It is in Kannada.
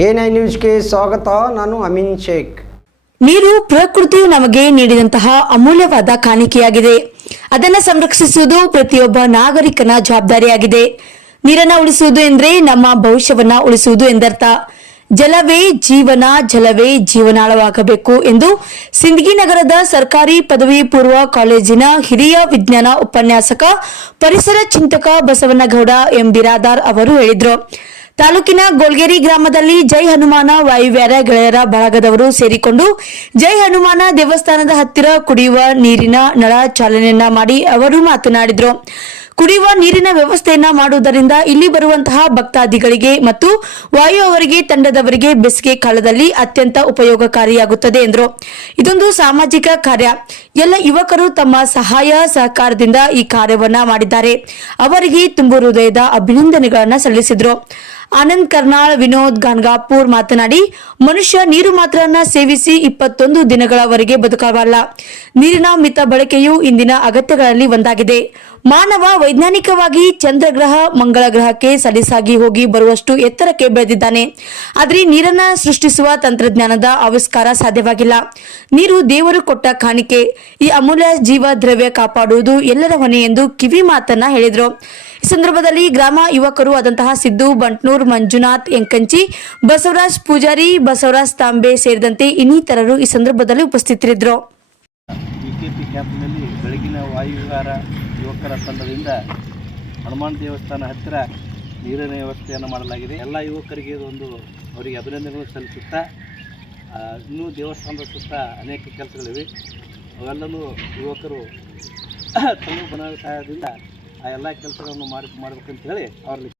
A9 ನ್ಯೂಸ್ಗೆ ಸ್ವಾಗತ. ನಾನು ಅಮೀನ್ ಶೇಖ್. ನೀರು ಪ್ರಕೃತಿಯು ನಮಗೆ ನೀಡಿದಂತಹ ಅಮೂಲ್ಯವಾದ ಕಾಣಿಕೆಯಾಗಿದೆ. ಅದನ್ನು ಸಂರಕ್ಷಿಸುವುದು ಪ್ರತಿಯೊಬ್ಬ ನಾಗರಿಕನ ಜವಾಬ್ದಾರಿಯಾಗಿದೆ. ನೀರನ್ನು ಉಳಿಸುವುದು ಎಂದರೆ ನಮ್ಮ ಭವಿಷ್ಯವನ್ನ ಉಳಿಸುವುದು ಎಂದರ್ಥ. ಜಲವೇ ಜೀವನ, ಜಲವೇ ಜೀವನಾಳವಾಗಬೇಕು ಎಂದು ಸಿಂದಗಿ ನಗರದ ಸರ್ಕಾರಿ ಪದವಿ ಪೂರ್ವ ಕಾಲೇಜಿನ ಹಿರಿಯ ವಿಜ್ಞಾನ ಉಪನ್ಯಾಸಕ, ಪರಿಸರ ಚಿಂತಕ ಬಸವನಗೌಡ ಎಂ ಬಿರಾದಾರ್ ಅವರು ಹೇಳಿದರು. ತಾಲೂಕಿನ ಗೋಲ್ಗೇರಿ ಗ್ರಾಮದಲ್ಲಿ ಜೈ ಹನುಮಾನ ವಾಯುವ್ಯಾರ ಗೆಳೆಯರ ಬಳಗದವರು ಸೇರಿಕೊಂಡು ಜೈ ಹನುಮಾನ ದೇವಸ್ಥಾನದ ಹತ್ತಿರ ಕುಡಿಯುವ ನೀರಿನ ನಳ ಚಾಲನೆಯನ್ನ ಮಾಡಿ ಅವರು ಮಾತನಾಡಿದರು. ಕುಡಿಯುವ ನೀರಿನ ವ್ಯವಸ್ಥೆಯನ್ನ ಮಾಡುವುದರಿಂದ ಇಲ್ಲಿ ಬರುವಂತಹ ಭಕ್ತಾದಿಗಳಿಗೆ ಮತ್ತು ವಾಯು ಅವರಿಗೆ ತಂಡದವರಿಗೆ ಬೇಸಿಗೆ ಕಾಲದಲ್ಲಿ ಅತ್ಯಂತ ಉಪಯೋಗಕಾರಿಯಾಗುತ್ತದೆ ಎಂದರು. ಇದೊಂದು ಸಾಮಾಜಿಕ ಕಾರ್ಯ. ಎಲ್ಲ ಯುವಕರು ತಮ್ಮ ಸಹಾಯ ಸಹಕಾರದಿಂದ ಈ ಕಾರ್ಯವನ್ನ ಮಾಡಿದ್ದಾರೆ. ಅವರಿಗೆ ತುಂಬು ಹೃದಯದ ಅಭಿನಂದನೆಗಳನ್ನು ಸಲ್ಲಿಸಿದರು. ಆನಂದ್ ಕರ್ನಾಳ್, ವಿನೋದ್ ಗಾನ್ಗಾಪುರ್ ಮಾತನಾಡಿ, ಮನುಷ್ಯ ನೀರು ಮಾತ್ರವನ್ನ ಸೇವಿಸಿ 21 ದಿನಗಳವರೆಗೆ ಬದುಕಬಲ್ಲ. ನೀರಿನ ಮಿತ ಬಳಕೆಯು ಇಂದಿನ ಅಗತ್ಯಗಳಲ್ಲಿ ಒಂದಾಗಿದೆ. ಮಾನವ ವೈಜ್ಞಾನಿಕವಾಗಿ ಚಂದ್ರಗ್ರಹ, ಮಂಗಳ ಗ್ರಹಕ್ಕೆ ಸಲೀಸಾಗಿ ಹೋಗಿ ಬರುವಷ್ಟು ಎತ್ತರಕ್ಕೆ ಬೆಳೆದಿದ್ದಾನೆ. ಆದರೆ ನೀರನ್ನ ಸೃಷ್ಟಿಸುವ ತಂತ್ರಜ್ಞಾನದ ಆವಿಷ್ಕಾರ ಸಾಧ್ಯವಾಗಿಲ್ಲ. ನೀರು ದೇವರು ಕೊಟ್ಟ ಕಾಣಿಕೆ. ಈ ಅಮೂಲ್ಯ ಜೀವ ದ್ರವ್ಯ ಕಾಪಾಡುವುದು ಎಲ್ಲರ ಹೊಣೆ ಎಂದು ಕಿವಿ ಮಾತನ್ನ ಹೇಳಿದರು. ಈ ಸಂದರ್ಭದಲ್ಲಿ ಗ್ರಾಮ ಯುವಕರು ಆದಂತಹ ಸಿದ್ದು ಬಂಟ್ನೂರ್, ಮಂಜುನಾಥ್ ಎಂಕಂಚಿ, ಬಸವರಾಜ್ ಪೂಜಾರಿ, ಬಸವರಾಜ್ ತಾಂಬೆ ಸೇರಿದಂತೆ ಇನ್ನಿತರರು ಈ ಸಂದರ್ಭದಲ್ಲಿ ಉಪಸ್ಥಿತರಿದ್ದರು. ಬಿಕೆಪಿ ಕ್ಯಾಂಪ್ನಲ್ಲಿ ಬೆಳಗಿನ ವಾಯುವಿಹಾರ ಯುವಕರ ತಂಡದಿಂದ ಹನುಮಾನ್ ದೇವಸ್ಥಾನ ಹತ್ತಿರ ನೀರಿನ ವ್ಯವಸ್ಥೆಯನ್ನು ಮಾಡಲಾಗಿದೆ. ಎಲ್ಲ ಯುವಕರಿಗೆ ಅವರಿಗೆ ಅಭಿನಂದನೆಗಳು ಸಲ್ಲಿಸುತ್ತಾ, ಇನ್ನೂ ದೇವಸ್ಥಾನದ ಸುತ್ತ ಅನೇಕ ಕೆಲಸಗಳಿವೆ. ಅವೆಲ್ಲನೂ ಯುವಕರು ತಮ್ಮ ಬನಾದ ಸಹಾಯದಿಂದ ಆ ಎಲ್ಲ ಕೆಲಸಗಳನ್ನು ಮಾಡಬೇಕಂತ ಹೇಳಿ ಅವರಲ್ಲಿ